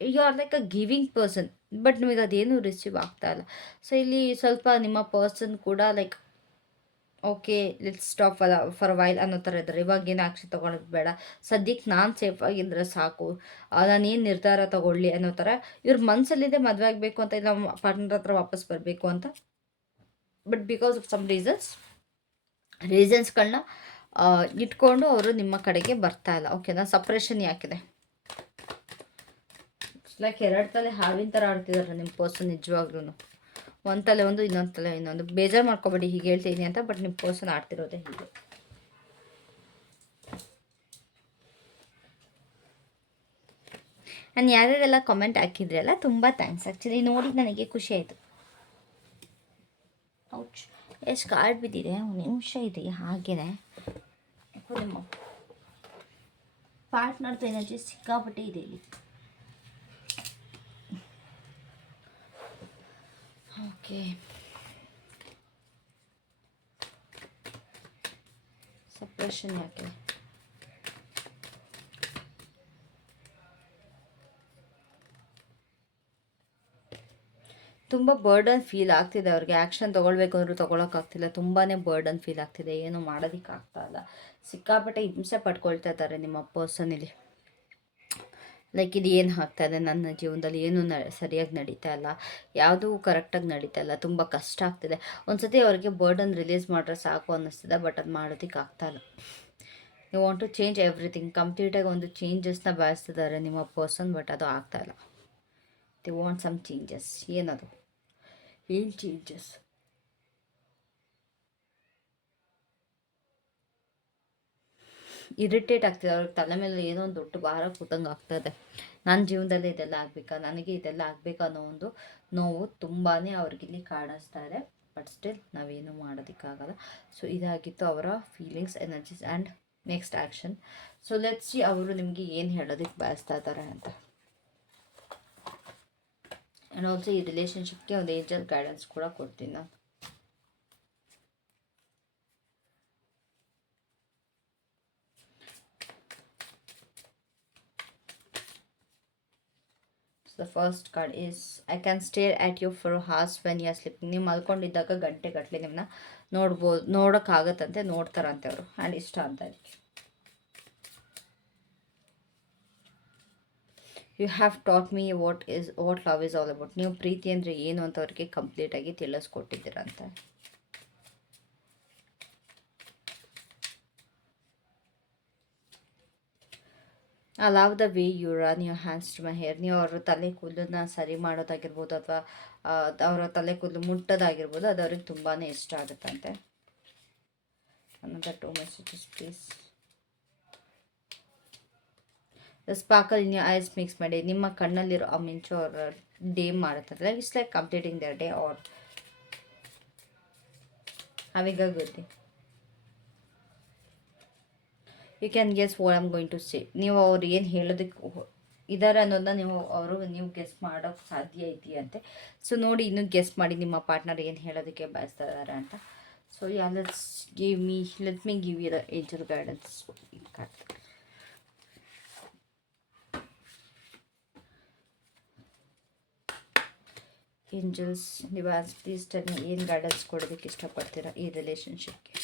you are like a giving person. But ನಿಮಗೆ ಅದೇನು ರಿಸೀವ್ ಆಗ್ತಾ ಇಲ್ಲ. ಸೊ ಇಲ್ಲಿ ಸ್ವಲ್ಪ ನಿಮ್ಮ ಪರ್ಸನ್ ಕೂಡ like okay let's stop for while ಅನ್ನೋ ಥರ ಇದ್ದಾರೆ. ಇವಾಗೇನು ಆ್ಯಕ್ಷನ್ ತೊಗೊಳೋದು ಬೇಡ, ಸದ್ಯಕ್ಕೆ ನಾನು ಸೇಫಾಗಿದ್ದರೆ ಸಾಕು, ನಾನು ಏನು ನಿರ್ಧಾರ ತೊಗೊಳ್ಳಿ ಅನ್ನೋ ಥರ ಇವ್ರ ಮನಸ್ಸಲ್ಲಿದೆ. ಮದುವೆ ಆಗಬೇಕು ಅಂತ, ಇಲ್ಲ ಪಾರ್ಟ್ನರ್ ಹತ್ರ ವಾಪಸ್ ಬರಬೇಕು ಅಂತ. ಬಟ್ ಬಿಕಾಸ್ ಆಫ್ ಸಮ್ ರೀಸನ್ಸ್ಗಳನ್ನ ಇಟ್ಕೊಂಡು ಅವರು ನಿಮ್ಮ ಕಡೆಗೆ ಬರ್ತಾ ಇಲ್ಲ. ಓಕೆನಾ, ಸಪ್ರೇಷನ್ ಯಾಕಿದೆ? ಲೈಕ್ ಎರಡು ತಲೆ ಹಾವಿನ ಥರ ಆಡ್ತಿದ್ದಾರೆ ನಿಮ್ಮ ಪರ್ಸನ್. ನಿಜವಾಗ್ಲೂ ಒಂದು ತಲೆ ಒಂದು, ಇನ್ನೊಂದು ತಲೆ ಇನ್ನೊಂದು. ಬೇಜಾರು ಮಾಡ್ಕೊಬೇಡಿ ಹೀಗೆ ಹೇಳ್ತೀನಿ ಅಂತ, ಬಟ್ ನಿಮ್ಮ ಪರ್ಸನ್ ಆಡ್ತಿರೋದೇ ಹೀಗೆ. ನಾನು ಯಾರ್ಯಾರೆಲ್ಲ ಕಮೆಂಟ್ ಹಾಕಿದ್ರಲ್ಲ, ತುಂಬ ಥ್ಯಾಂಕ್ಸ್. ಆ್ಯಕ್ಚುಲಿ ನೋಡಿ ನನಗೆ ಖುಷಿ ಆಯಿತು. ಔಚ್, ಎಷ್ಟು ಕಾರ್ಡ್ ಬಿದ್ದಿದೆ, ಒಂದು ನಿಮಿಷ ಇದೆ ಹಾಗೇನೆ. ನಿಮ್ಮ ಪಾರ್ಟ್ನರ್ದು ಎನರ್ಜಿ ಸಿಕ್ಕಾಪಟ್ಟೆ ಇದೆ ಇಲ್ಲಿ. ಓಕೆ, ಸಪ್ರೆಷನ್ ಯಾಕೆ? ತುಂಬ ಬರ್ಡನ್ ಫೀಲ್ ಆಗ್ತಿದೆ ಅವ್ರಿಗೆ. ಆ್ಯಕ್ಷನ್ ತೊಗೊಳ್ಬೇಕು ಅಂದರೂ ತೊಗೊಳಕ್ಕಾಗ್ತಿಲ್ಲ. ತುಂಬಾ ಬರ್ಡನ್ ಫೀಲ್ ಆಗ್ತಿದೆ. ಏನು ಮಾಡೋದಕ್ಕಾಗ್ತಾ ಇಲ್ಲ. ಸಿಕ್ಕಾಪಟ್ಟೆ ಹಿಂಸೆ ಪಡ್ಕೊಳ್ತಾ ಇದ್ದಾರೆ ನಿಮ್ಮ ಪರ್ಸನ್ ಇಲ್ಲಿ. ಲೈಕ್ ಇದು ಏನು ಆಗ್ತಾಯಿದೆ ನನ್ನ ಜೀವನದಲ್ಲಿ, ಏನು ಸರಿಯಾಗಿ ನಡೀತಾ ಇಲ್ಲ, ಯಾವುದೂ ಕರೆಕ್ಟಾಗಿ ನಡೀತಾ ಇಲ್ಲ, ತುಂಬ ಕಷ್ಟ ಆಗ್ತಿದೆ. ಒಂದು ಸತಿ ಅವರಿಗೆ ಬರ್ಡನ್ ರಿಲೀಸ್ ಮಾಡ್ರೆ ಸಾಕು ಅನ್ನಿಸ್ತಿದೆ, ಬಟ್ ಅದು ಮಾಡೋದಕ್ಕೆ ಆಗ್ತಾಯಿಲ್ಲ. You want to change everything. ಕಂಪ್ಲೀಟಾಗಿ ಒಂದು ಚೇಂಜಸ್ನ ಬಯಸ್ತಿದ್ದಾರೆ ನಿಮ್ಮ ಪರ್ಸನ್, ಬಟ್ ಅದು ಆಗ್ತಾಯಿಲ್ಲ. They want some changes. ಏನದು, ಏನು ಚೇಂಜಸ್? ಇರಿಟೇಟ್ ಆಗ್ತಿದೆ ಅವ್ರಿಗೆ. ತಲೆ ಮೇಲೆ ಏನೋ ಒಂದು ದೊಡ್ಡ ಭಾರ ಕೂತಂಗೆ ಆಗ್ತಾಯಿದೆ. ನನ್ನ ಜೀವನದಲ್ಲಿ ಇದೆಲ್ಲ ಆಗಬೇಕಾ, ನನಗೆ ಇದೆಲ್ಲ ಆಗಬೇಕಾ ಅನ್ನೋ ಒಂದು ನೋವು ತುಂಬಾ ಅವ್ರಿಗಿಲ್ಲಿ ಕಾಣಿಸ್ತಾ ಇದೆ. ಬಟ್ ಸ್ಟಿಲ್ ನಾವೇನು ಮಾಡೋದಕ್ಕಾಗಲ್ಲ. ಸೊ ಇದಾಗಿತ್ತು ಅವರ feelings, energies and next action. So let's see ಅವರು ನಿಮಗೆ ಏನು ಹೇಳೋದಕ್ಕೆ ಬಯಸ್ತಾ ಇದ್ದಾರೆ ಅಂತ. ಆ್ಯಂಡ್ ಆಲ್ಸೋ ಈ ರಿಲೇಷನ್ಶಿಪ್ಗೆ ಒಂದು ಏಂಜಲ್ ಗೈಡೆನ್ಸ್ ಕೂಡ ಕೊಡ್ತೀನಿ ನಾನು. The first card is I can stare at you for hours when you are sleeping. ನೀವು ಮಲ್ಕೊಂಡಿದ್ದಾಗ ಗಂಟೆಗಟ್ಟಲೆ ನಿಮ್ಮನ್ನ ನೋಡೋಕ್ಕಾಗತ್ತಂತೆ, ನೋಡ್ತಾರಂತೆ ಅವರು. ಆ್ಯಂಡ್ ಇಷ್ಟ ಅಂತ ಇದಕ್ಕೆ. You have taught me what love is all about. ನೀವು ಪ್ರೀತಿ ಅಂದರೆ ಏನು ಅಂತ ಅವ್ರಿಗೆ ಕಂಪ್ಲೀಟಾಗಿ ತಿಳಿಸ್ಕೊಟ್ಟಿದ್ದೀರಂತೆ. I love the way you run your hands to my hair. ನೀವು ಅವರ ತಲೆ ಕೂದಲನ್ನ ಸರಿ ಮಾಡೋದಾಗಿರ್ಬೋದು, ಅಥವಾ ಅವರ ತಲೆ ಕೂದಲು ಮುಟ್ಟೋದಾಗಿರ್ಬೋದು, ಅದು ಅವ್ರಿಗೆ ತುಂಬಾ ಇಷ್ಟ ಆಗುತ್ತಂತೆ. another 2 messages please. The sparkle in your eyes makes my day. ನಿಮ್ಮ ಕಣ್ಣಲ್ಲಿರೋ ಆ ಮಿಂಚು ಅವರ ಡೇ ಮಾಡುತ್ತಂತೆ. Like it's like completing their day or having a good day. You can guess what I'm going to say. ನೀವು ಅವ್ರು ಏನು ಹೇಳೋದಕ್ಕೆ ಇದ್ದಾರೆ ಅನ್ನೋದನ್ನ ನೀವು ಗೆಸ್ ಮಾಡೋಕ್ಕೆ ಸಾಧ್ಯ ಐತಿ ಅಂತೆ. ಸೊ ನೋಡಿ, ಇನ್ನೂ ಗೆಸ್ ಮಾಡಿ ನಿಮ್ಮ ಪಾರ್ಟ್ನರ್ ಏನು ಹೇಳೋದಕ್ಕೆ ಬಯಸ್ತಾ ಇದ್ದಾರೆ ಅಂತ. So yeah let me give you the angel guidance. Angels, divines, please tell me ಏನು ಗೈಡೆನ್ಸ್ ಕೊಡೋದಕ್ಕೆ ಇಷ್ಟಪಡ್ತೀರಾ ಈ ರಿಲೇಷನ್ಶಿಪ್ಗೆ.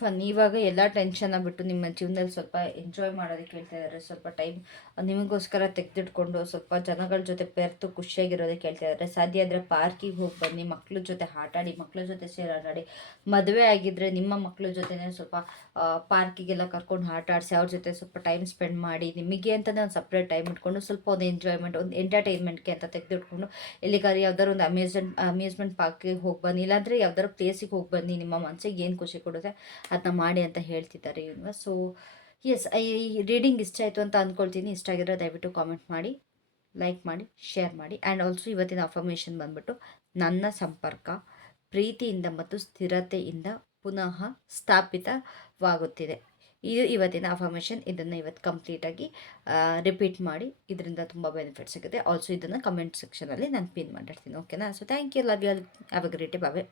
ಫನ್. ಇವಾಗ ಎಲ್ಲ ಟೆನ್ಷನ್ನ ಬಿಟ್ಟು ನಿಮ್ಮ ಜೀವನದಲ್ಲಿ ಸ್ವಲ್ಪ ಎಂಜಾಯ್ ಮಾಡೋದಕ್ಕೆ ಹೇಳ್ತಾ ಇದ್ದಾರೆ. ಸ್ವಲ್ಪ ಟೈಮ್ ನಿಮಗೋಸ್ಕರ ತೆಗೆದಿಟ್ಕೊಂಡು ಸ್ವಲ್ಪ ಜನಗಳ ಜೊತೆ ಬೆರೆತು ಖುಷಿಯಾಗಿರೋದಕ್ಕೆ ಹೇಳ್ತಾ ಇದ್ದಾರೆ. ಸಾಧ್ಯ ಆದರೆ ಪಾರ್ಕಿಗೆ ಹೋಗಿ ಬನ್ನಿ, ಮಕ್ಳ ಜೊತೆ ಆಟಾಡಿ, ಮಕ್ಳ ಜೊತೆ ಸೇರಿ ಆಟಾಡಿ. ಮದುವೆ ಆಗಿದ್ದರೆ ನಿಮ್ಮ ಮಕ್ಳ ಜೊತೆನೇ ಸ್ವಲ್ಪ ಪಾರ್ಕಿಗೆಲ್ಲ ಕರ್ಕೊಂಡು ಆಟ ಆಡಿಸಿ ಅವ್ರ ಜೊತೆ ಸ್ವಲ್ಪ ಟೈಮ್ ಸ್ಪೆಂಡ್ ಮಾಡಿ, ನಿಮಗೆ ಅಂತಲೇ ಒಂದು ಸಪ್ರೇಟ್ ಟೈಮ್ ಇಟ್ಕೊಂಡು ಸ್ವಲ್ಪ ಒಂದು ಎಂಜಾಯ್ಮೆಂಟ್, ಒಂದು ಎಂಟರ್ಟೈನ್ಮೆಂಟ್ಗೆ ಅಂತ ತೆಗೆದಿಟ್ಕೊಂಡು ಎಲ್ಲಿಗಾರು ಯಾವ್ದಾರು ಒಂದು ಅಮ್ಯೂಸ್ಮೆಂಟ್ ಪಾರ್ಕಿಗೆ ಹೋಗಿ ಬನ್ನಿ, ಇಲ್ಲಾಂದರೆ ಯಾವ್ದಾದ್ರು ಪ್ಲೇಸಿಗೆ ಹೋಗಿ ಬನ್ನಿ. ನಿಮ್ಮ ಮನಸ್ಸಿಗೆ ಏನು ಖುಷಿ ಕೊಡುತ್ತೆ ಅದನ್ನ ಮಾಡಿ ಅಂತ ಹೇಳ್ತಿದ್ದಾರೆ ಇವಾಗ. ಸೊ ಎಸ್, ಈ ರೀಡಿಂಗ್ ಇಷ್ಟ ಆಯಿತು ಅಂತ ಅಂದ್ಕೊಳ್ತೀನಿ. ಇಷ್ಟ ಆಗಿದ್ರೆ ದಯವಿಟ್ಟು ಕಾಮೆಂಟ್ ಮಾಡಿ, ಲೈಕ್ ಮಾಡಿ, ಶೇರ್ ಮಾಡಿ. ಆ್ಯಂಡ್ ಆಲ್ಸೋ ಇವತ್ತಿನ ಅಫರ್ಮೇಷನ್ ಬಂದ್ಬಿಟ್ಟು, ನನ್ನ ಸಂಪರ್ಕ ಪ್ರೀತಿಯಿಂದ ಮತ್ತು ಸ್ಥಿರತೆಯಿಂದ ಪುನಃ ಸ್ಥಾಪಿತವಾಗುತ್ತಿದೆ. ಇದು ಇವತ್ತಿನ ಅಫರ್ಮೇಷನ್. ಇದನ್ನು ಇವತ್ತು ಕಂಪ್ಲೀಟಾಗಿ ರಿಪೀಟ್ ಮಾಡಿ, ಇದರಿಂದ ತುಂಬ ಬೆನಿಫಿಟ್ಸ್ ಸಿಗುತ್ತೆ. ಆಲ್ಸೋ ಇದನ್ನು ಕಮೆಂಟ್ ಸೆಕ್ಷನಲ್ಲಿ ನಾನು ಪಿನ್ ಮಾಡಿರ್ತೀನಿ. ಓಕೆನಾ? So thank you, love you all, have a great day, bye.